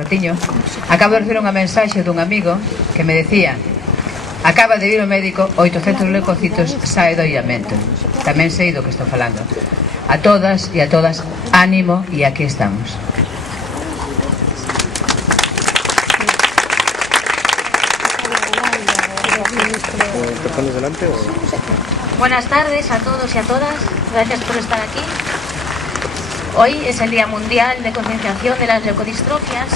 Acabo de recibir unha mensaxe dun amigo que me decía: acaba de vir o médico, 800 leucocitos, sae do illamento. Tamén sei do que estou falando. A todas e a todas, ánimo, e aquí estamos. Buenas tardes a todos y a todas, gracias por estar aquí. Hoy es el Día Mundial de Concienciación de las Leucodistrofias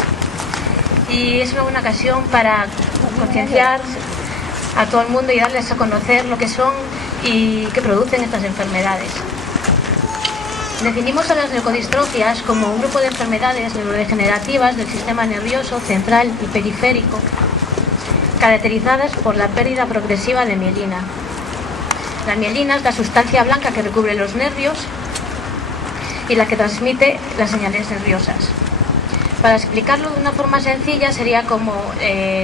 y es una buena ocasión para concienciar a todo el mundo y darles a conocer lo que son y qué producen estas enfermedades. Definimos a las leucodistrofias como un grupo de enfermedades neurodegenerativas del sistema nervioso central y periférico, caracterizadas por la pérdida progresiva de mielina. La mielina es la sustancia blanca que recubre los nervios y la que transmite las señales nerviosas. Para explicarlo de una forma sencilla, sería como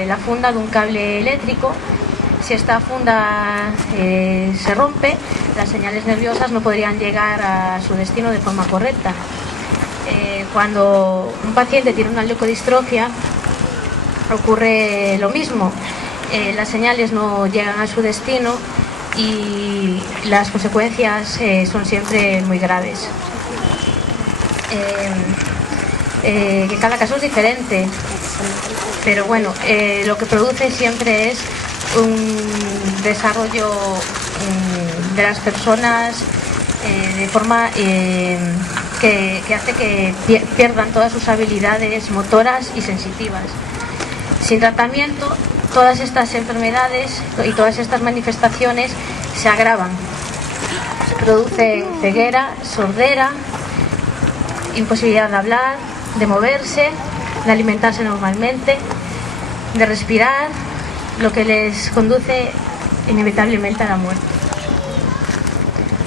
la funda de un cable eléctrico. Si esta funda se rompe, las señales nerviosas no podrían llegar a su destino de forma correcta. Cuando un paciente tiene una leucodistrofia, ocurre lo mismo. Las señales no llegan a su destino y las consecuencias son siempre muy graves. Que cada caso es diferente, pero bueno, lo que produce siempre es un desarrollo de las personas de forma que hace que pierdan todas sus habilidades motoras y sensitivas. Sin tratamiento, todas estas enfermedades y todas estas manifestaciones se agravan. Se produce ceguera, sordera, imposibilidad de hablar, de moverse, de alimentarse normalmente, de respirar, lo que les conduce inevitablemente a la muerte.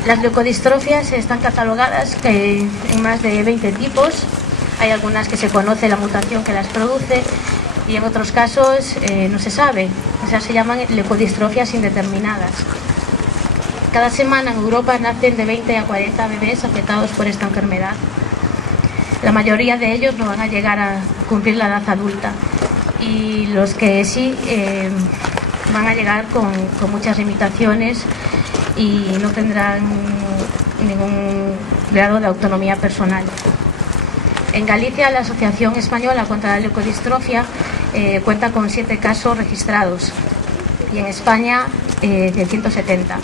Las leucodistrofias están catalogadas en más de 20 tipos. Hay algunas que se conoce la mutación que las produce y en otros casos no se sabe. Esas se llaman leucodistrofias indeterminadas. Cada semana en Europa nacen de 20 a 40 bebés afectados por esta enfermedad. La mayoría de ellos no van a llegar a cumplir la edad adulta y los que sí van a llegar con muchas limitaciones y no tendrán ningún grado de autonomía personal. En Galicia, la Asociación Española contra la Leucodistrofia cuenta con 7 casos registrados y en España de 170.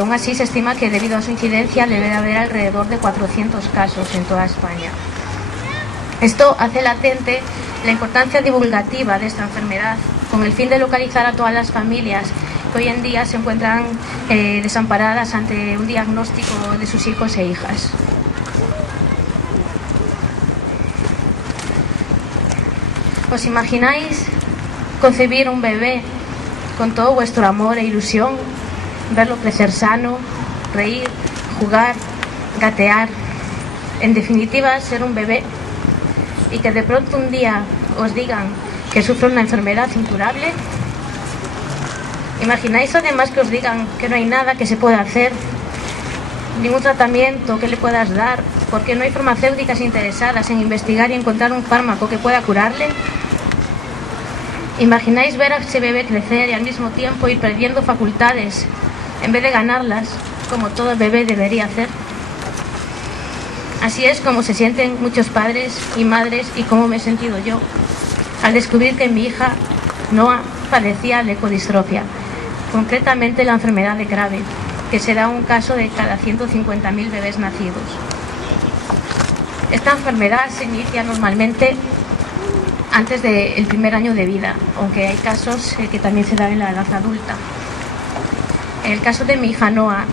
Aún así se estima que debido a su incidencia debe de haber alrededor de 400 casos en toda España. Esto hace latente la importancia divulgativa de esta enfermedad, con el fin de localizar a todas las familias que hoy en día se encuentran desamparadas ante un diagnóstico de sus hijos e hijas. ¿Os imagináis concebir un bebé con todo vuestro amor e ilusión, verlo crecer sano, reír, jugar, gatear, en definitiva ser un bebé, y que de pronto un día os digan que sufre una enfermedad incurable? ¿Imagináis además que os digan que no hay nada que se pueda hacer, ningún tratamiento que le puedas dar, porque no hay farmacéuticas interesadas en investigar y encontrar un fármaco que pueda curarle? ¿Imagináis ver a ese bebé crecer y al mismo tiempo ir perdiendo facultades en vez de ganarlas, como todo bebé debería hacer? Así es como se sienten muchos padres y madres, y cómo me he sentido yo al descubrir que mi hija Noa padecía leucodistrofia, concretamente la enfermedad de Grave, que será un caso de cada 150.000 bebés nacidos. Esta enfermedad se inicia normalmente antes del primer año de vida, aunque hay casos que también se dan en la edad adulta. En el caso de mi hija Noa,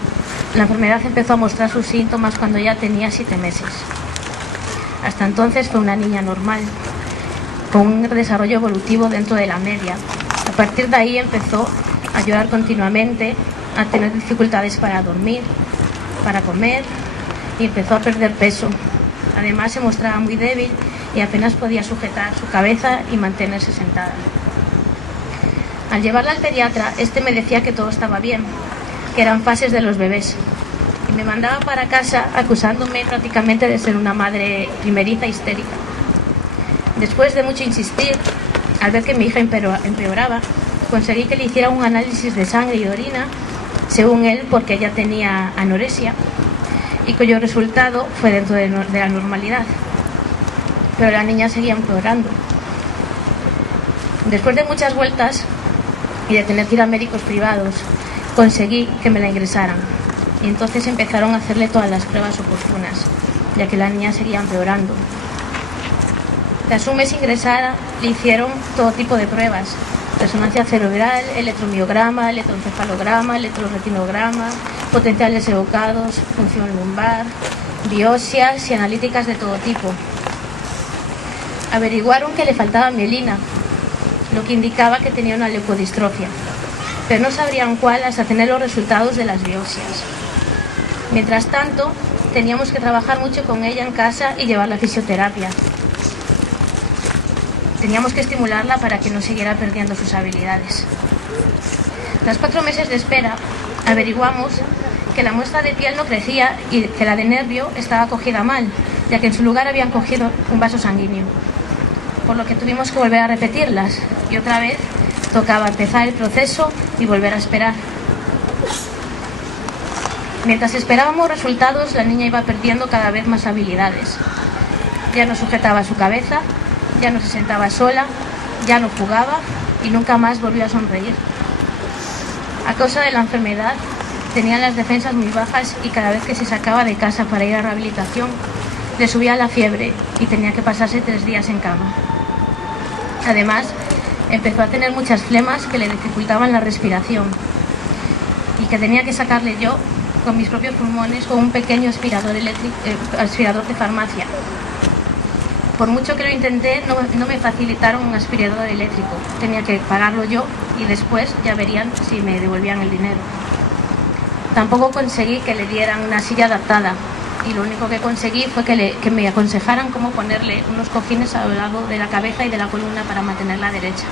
la enfermedad empezó a mostrar sus síntomas cuando ya tenía 7 meses. Hasta entonces fue una niña normal, con un desarrollo evolutivo dentro de la media. A partir de ahí empezó a llorar continuamente, a tener dificultades para dormir, para comer, y empezó a perder peso. Además se mostraba muy débil y apenas podía sujetar su cabeza y mantenerse sentada. Al llevarla al pediatra, este me decía que todo estaba bien, que eran fases de los bebés. Me mandaba para casa acusándome prácticamente de ser una madre primeriza histérica. Después de mucho insistir, al ver que mi hija empeoraba, conseguí que le hiciera un análisis de sangre y de orina, según él, porque ella tenía anorexia, y cuyo resultado fue dentro de la normalidad. Pero la niña seguía empeorando. Después de muchas vueltas y de tener que ir a médicos privados, conseguí que me la ingresaran. Y entonces empezaron a hacerle todas las pruebas oportunas, ya que la niña seguía empeorando. Tras un mes ingresada, le hicieron todo tipo de pruebas: resonancia cerebral, electromiograma, electroencefalograma, electroretinograma, potenciales evocados, función lumbar, biopsias y analíticas de todo tipo. Averiguaron que le faltaba mielina, lo que indicaba que tenía una leucodistrofia, pero no sabrían cuál hasta tener los resultados de las biopsias. Mientras tanto, teníamos que trabajar mucho con ella en casa y llevarla a fisioterapia. Teníamos que estimularla para que no siguiera perdiendo sus habilidades. Tras 4 meses de espera, averiguamos que la muestra de piel no crecía y que la de nervio estaba cogida mal, ya que en su lugar habían cogido un vaso sanguíneo. Por lo que tuvimos que volver a repetirlas y otra vez tocaba empezar el proceso y volver a esperar. Mientras esperábamos resultados, la niña iba perdiendo cada vez más habilidades. Ya no sujetaba su cabeza, ya no se sentaba sola, ya no jugaba y nunca más volvió a sonreír. A causa de la enfermedad, tenía las defensas muy bajas y cada vez que se sacaba de casa para ir a rehabilitación, le subía la fiebre y tenía que pasarse 3 días en cama. Además, empezó a tener muchas flemas que le dificultaban la respiración y que tenía que sacarle yo con mis propios pulmones con un pequeño aspirador de farmacia. Por mucho que lo intenté, no me facilitaron un aspirador eléctrico. Tenía que pagarlo yo y después ya verían si me devolvían el dinero. Tampoco conseguí que le dieran una silla adaptada y lo único que conseguí fue que me aconsejaran cómo ponerle unos cojines a lo largo de la cabeza y de la columna para mantenerla derecha.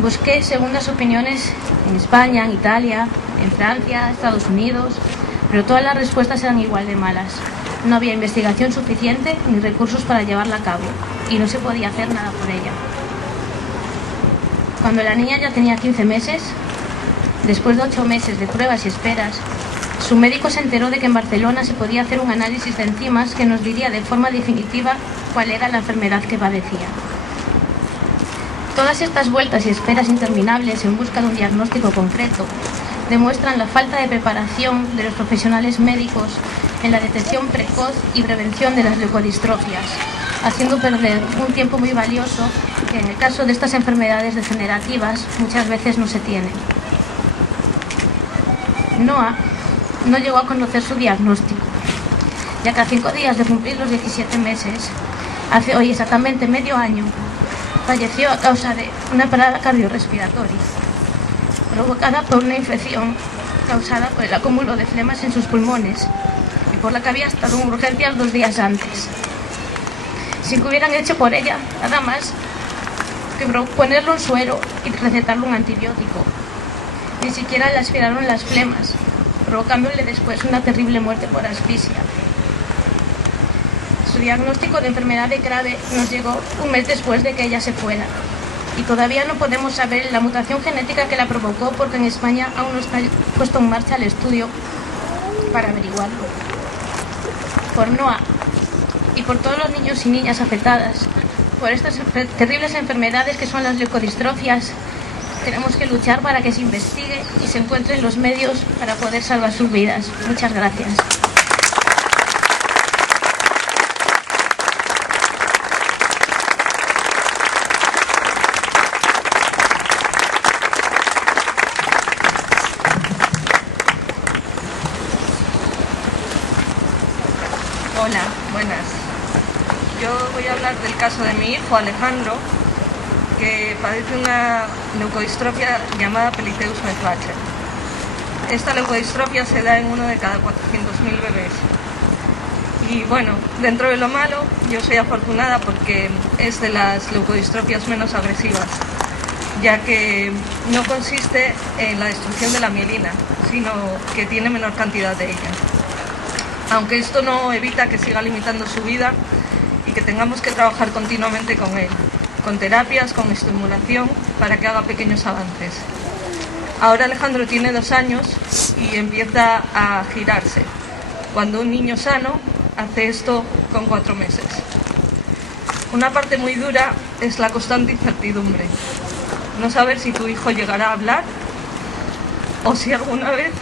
Busqué segundas opiniones en España, en Italia, en Francia, Estados Unidos, pero todas las respuestas eran igual de malas. No había investigación suficiente ni recursos para llevarla a cabo y no se podía hacer nada por ella. Cuando la niña ya tenía 15 meses, después de 8 meses de pruebas y esperas, su médico se enteró de que en Barcelona se podía hacer un análisis de enzimas que nos diría de forma definitiva cuál era la enfermedad que padecía. Todas estas vueltas y esperas interminables en busca de un diagnóstico concreto demuestran la falta de preparación de los profesionales médicos en la detección precoz y prevención de las leucodistrofias, haciendo perder un tiempo muy valioso que en el caso de estas enfermedades degenerativas muchas veces no se tiene. Noa no llegó a conocer su diagnóstico, ya que a 5 días de cumplir los 17 meses, hace hoy exactamente medio año, falleció a causa de una parada cardiorrespiratoria, provocada por una infección causada por el acúmulo de flemas en sus pulmones y por la que había estado en urgencias 2 días antes, sin que hubieran hecho por ella nada más que ponerle un suero y recetarle un antibiótico. Ni siquiera le aspiraron las flemas, provocándole después una terrible muerte por asfixia. Su diagnóstico de enfermedad grave nos llegó un mes después de que ella se fuera y todavía no podemos saber la mutación genética que la provocó porque en España aún no está puesto en marcha el estudio para averiguarlo. Por Noa y por todos los niños y niñas afectadas por estas terribles enfermedades que son las leucodistrofias, tenemos que luchar para que se investigue y se encuentren los medios para poder salvar sus vidas. Muchas gracias. Hola, buenas. Yo voy a hablar del caso de mi hijo Alejandro, que padece una leucodistrofia llamada Pelizaeus-Metzbacher. Esta leucodistrofia se da en 1 de cada 400.000 bebés. Y bueno, dentro de lo malo, yo soy afortunada porque es de las leucodistrofias menos agresivas. ya que no consiste en la destrucción de la mielina, sino que tiene menor cantidad de ella. Aunque esto no evita que siga limitando su vida y que tengamos que trabajar continuamente con él, con terapias, con estimulación, para que haga pequeños avances. Ahora Alejandro tiene 2 años y empieza a girarse, cuando un niño sano hace esto con 4 meses. Una parte muy dura es la constante incertidumbre. No saber si tu hijo llegará a hablar o si alguna vez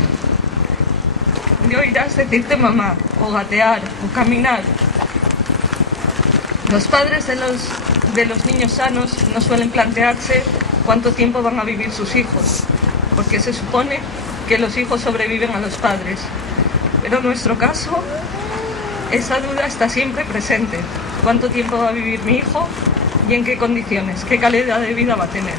le oirás decirte mamá, o gatear, o caminar. Los padres de los niños sanos no suelen plantearse cuánto tiempo van a vivir sus hijos, porque se supone que los hijos sobreviven a los padres. Pero en nuestro caso, esa duda está siempre presente. ¿Cuánto tiempo va a vivir mi hijo y en qué condiciones? ¿Qué calidad de vida va a tener?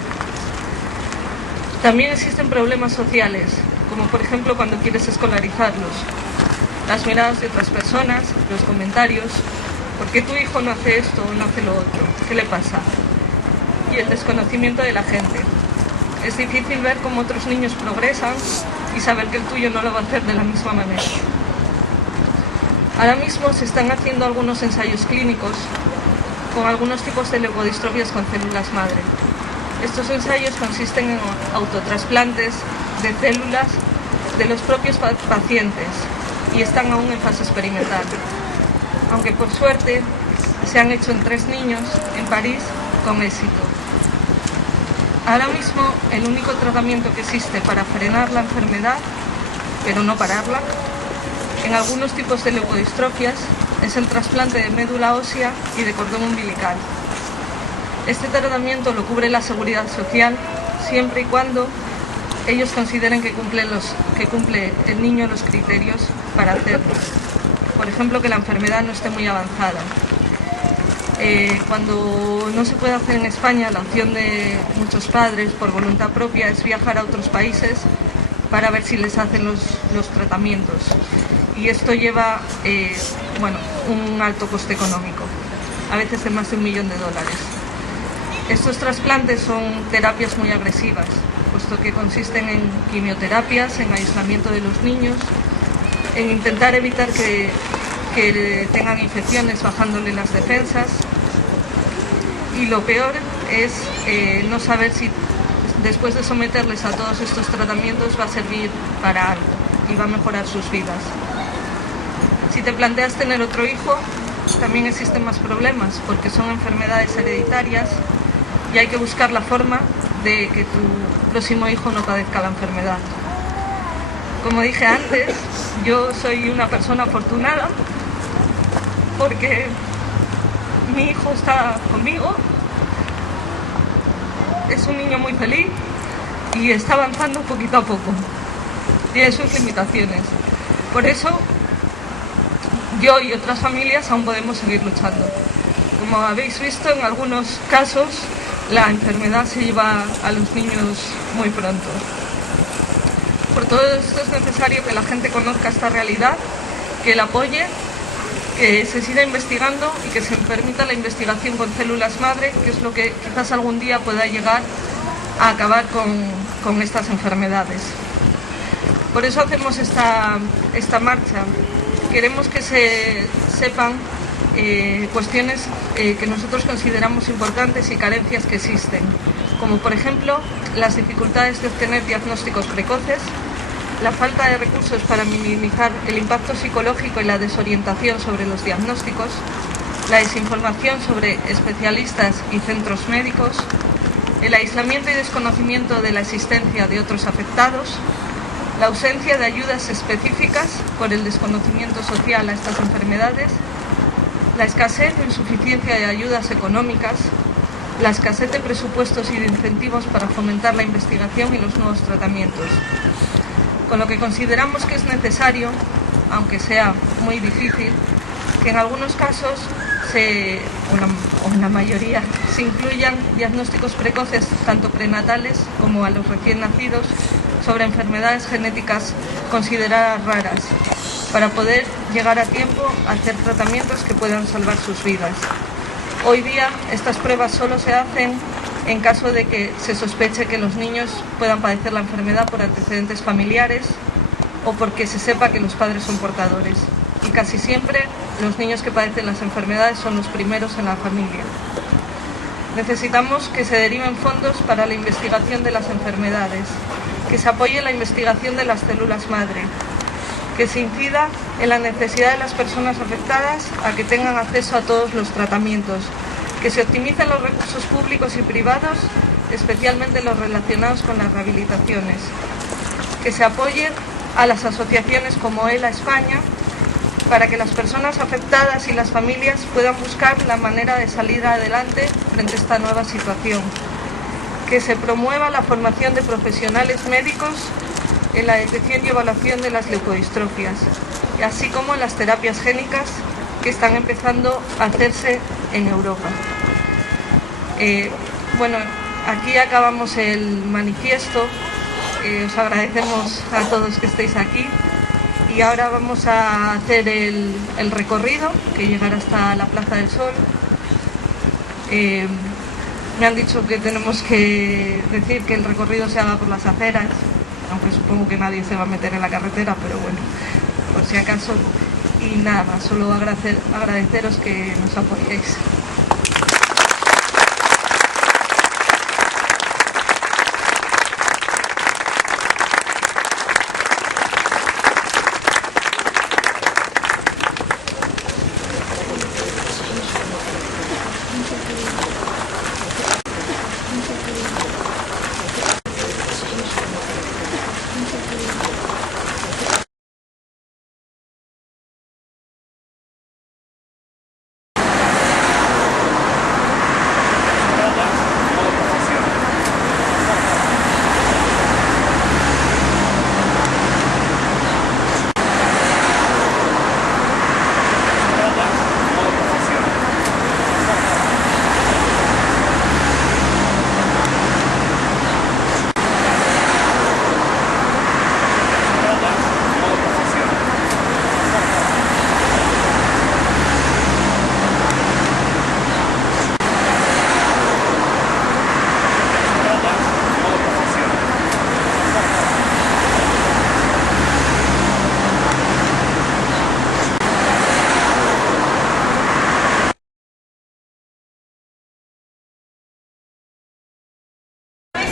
También existen problemas sociales, como por ejemplo cuando quieres escolarizarlos. Las miradas de otras personas, los comentarios, ¿por qué tu hijo no hace esto o no hace lo otro? ¿Qué le pasa? Y el desconocimiento de la gente. Es difícil ver cómo otros niños progresan y saber que el tuyo no lo va a hacer de la misma manera. Ahora mismo se están haciendo algunos ensayos clínicos con algunos tipos de leucodistrofias con células madre. Estos ensayos consisten en autotrasplantes de células de los propios pacientes y están aún en fase experimental. Aunque por suerte se han hecho en 3 niños en París con éxito. Ahora mismo el único tratamiento que existe para frenar la enfermedad, pero no pararla, en algunos tipos de leucodistrofias es el trasplante de médula ósea y de cordón umbilical. Este tratamiento lo cubre la Seguridad Social siempre y cuando ellos consideren que cumple el niño los criterios para hacerlo. Por ejemplo, que la enfermedad no esté muy avanzada. Cuando no se puede hacer en España, la opción de muchos padres por voluntad propia es viajar a otros países para ver si les hacen los tratamientos. Y esto lleva un alto coste económico, a veces de más de $1 millón. Estos trasplantes son terapias muy agresivas, puesto que consisten en quimioterapias, en aislamiento de los niños, en intentar evitar que tengan infecciones bajándole las defensas. Y lo peor es no saber si después de someterles a todos estos tratamientos va a servir para algo y va a mejorar sus vidas. Si te planteas tener otro hijo, también existen más problemas, porque son enfermedades hereditarias y hay que buscar la forma de que tu próximo hijo no padezca la enfermedad. Como dije antes, yo soy una persona afortunada porque mi hijo está conmigo, es un niño muy feliz y está avanzando poquito a poco. Tiene sus limitaciones. Por eso, yo y otras familias aún podemos seguir luchando. Como habéis visto, en algunos casos la enfermedad se lleva a los niños muy pronto. Por todo esto es necesario que la gente conozca esta realidad, que la apoye, que se siga investigando y que se permita la investigación con células madre, que es lo que quizás algún día pueda llegar a acabar con estas enfermedades. Por eso hacemos esta marcha. Queremos que se sepan cuestiones que nosotros consideramos importantes y carencias que existen, como por ejemplo las dificultades de obtener diagnósticos precoces, la falta de recursos para minimizar el impacto psicológico y la desorientación sobre los diagnósticos, la desinformación sobre especialistas y centros médicos, el aislamiento y desconocimiento de la existencia de otros afectados, la ausencia de ayudas específicas por el desconocimiento social a estas enfermedades, la escasez o insuficiencia de ayudas económicas, la escasez de presupuestos y de incentivos para fomentar la investigación y los nuevos tratamientos. Con lo que consideramos que es necesario, aunque sea muy difícil, que en algunos casos, o en la mayoría, se incluyan diagnósticos precoces, tanto prenatales como a los recién nacidos, sobre enfermedades genéticas consideradas raras, para poder llegar a tiempo a hacer tratamientos que puedan salvar sus vidas. Hoy día estas pruebas solo se hacen en caso de que se sospeche que los niños puedan padecer la enfermedad por antecedentes familiares o porque se sepa que los padres son portadores. Y casi siempre los niños que padecen las enfermedades son los primeros en la familia. Necesitamos que se deriven fondos para la investigación de las enfermedades, que se apoye la investigación de las células madre, que se incida en la necesidad de las personas afectadas a que tengan acceso a todos los tratamientos, que se optimicen los recursos públicos y privados, especialmente los relacionados con las rehabilitaciones, que se apoyen a las asociaciones como ELA España, para que las personas afectadas y las familias puedan buscar la manera de salir adelante frente a esta nueva situación. Que se promueva la formación de profesionales médicos en la detección y evaluación de las leucodistrofias, así como en las terapias génicas que están empezando a hacerse en Europa. Bueno, aquí acabamos el manifiesto. Os agradecemos a todos que estéis aquí. Y ahora vamos a hacer el recorrido que llegará hasta la Plaza del Sol. Me han dicho que tenemos que decir que el recorrido se haga por las aceras, aunque supongo que nadie se va a meter en la carretera, pero bueno, por si acaso. Y nada más, solo agradeceros que nos apoyéis.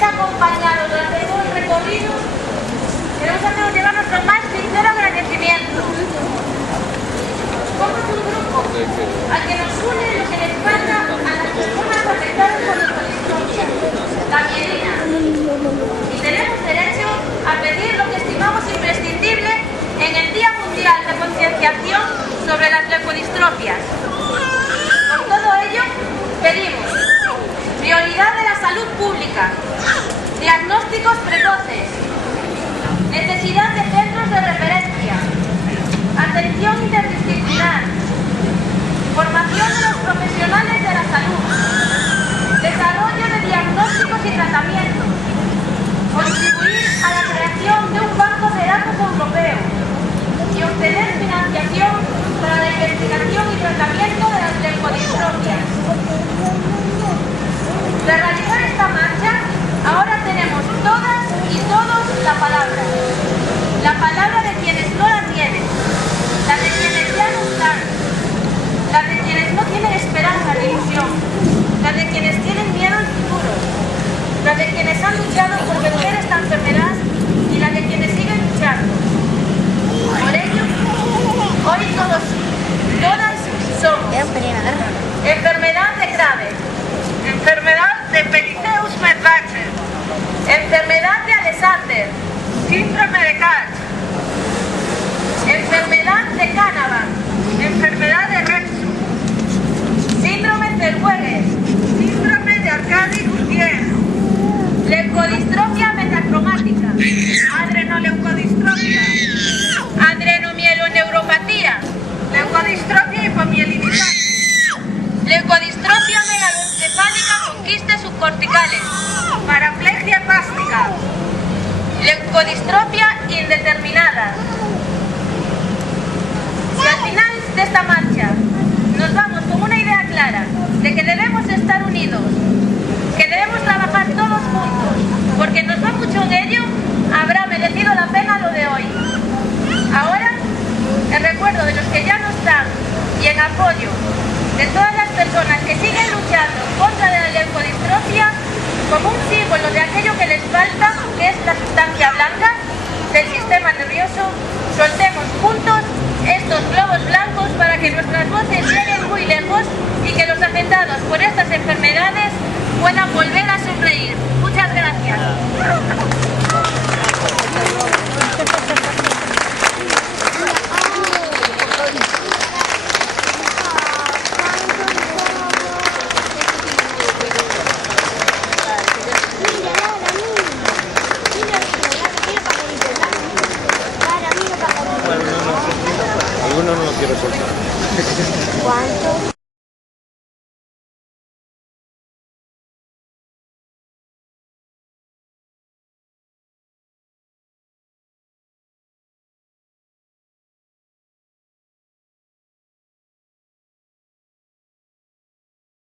Acompañados durante todo el recorrido, queremos haceros llegar nuestro más sincero agradecimiento. Somos un grupo al que nos une lo que les falta a las personas afectadas por leucodistrofias, la mielina. Y tenemos derecho a pedir lo que estimamos imprescindible en el Día Mundial de Concienciación sobre las leucodistrofias. Por todo ello, pedimos prioridad de la salud pública, diagnósticos precoces, necesidad de centros de referencia, atención interdisciplinar, formación de los profesionales de la salud, desarrollo de diagnósticos y tratamientos, contribuir a la creación de un banco de datos europeo y obtener financiación para la investigación y tratamiento de las leucodistrofias. De realizar esta marcha, ahora tenemos todas y todos la palabra de quienes no la tienen, la de quienes ya no están, la de quienes no tienen esperanza ni ilusión, la de quienes tienen miedo al futuro, la de quienes han luchado por vencer esta enfermedad y la de quienes siguen luchando. Por ello, hoy todas somos enfermedad de Grave, enfermedad de Pelizaeus-Merzbacher, enfermedad de Alexander, síndrome de Katz, enfermedad de Canavan, enfermedad de Rexu, síndrome Zellweger, síndrome de Arcadi-Gutiérrez, leucodistrofia metacromática, adrenoleucodistrofia, adrenomieloneuropatía, leucodistrofia hipomielitizante, leucodistrofia megaloencefálica con quistes subcorticales, paraplegia hepática, leucodistrofia apoyo de todas las personas que siguen luchando contra la leucodistrofia como un símbolo de aquello que les falta, que es la sustancia blanca del sistema nervioso. Soltemos juntos estos globos blancos para que nuestras voces lleguen muy lejos y que los afectados por estas enfermedades puedan volver a sonreír. Muchas gracias.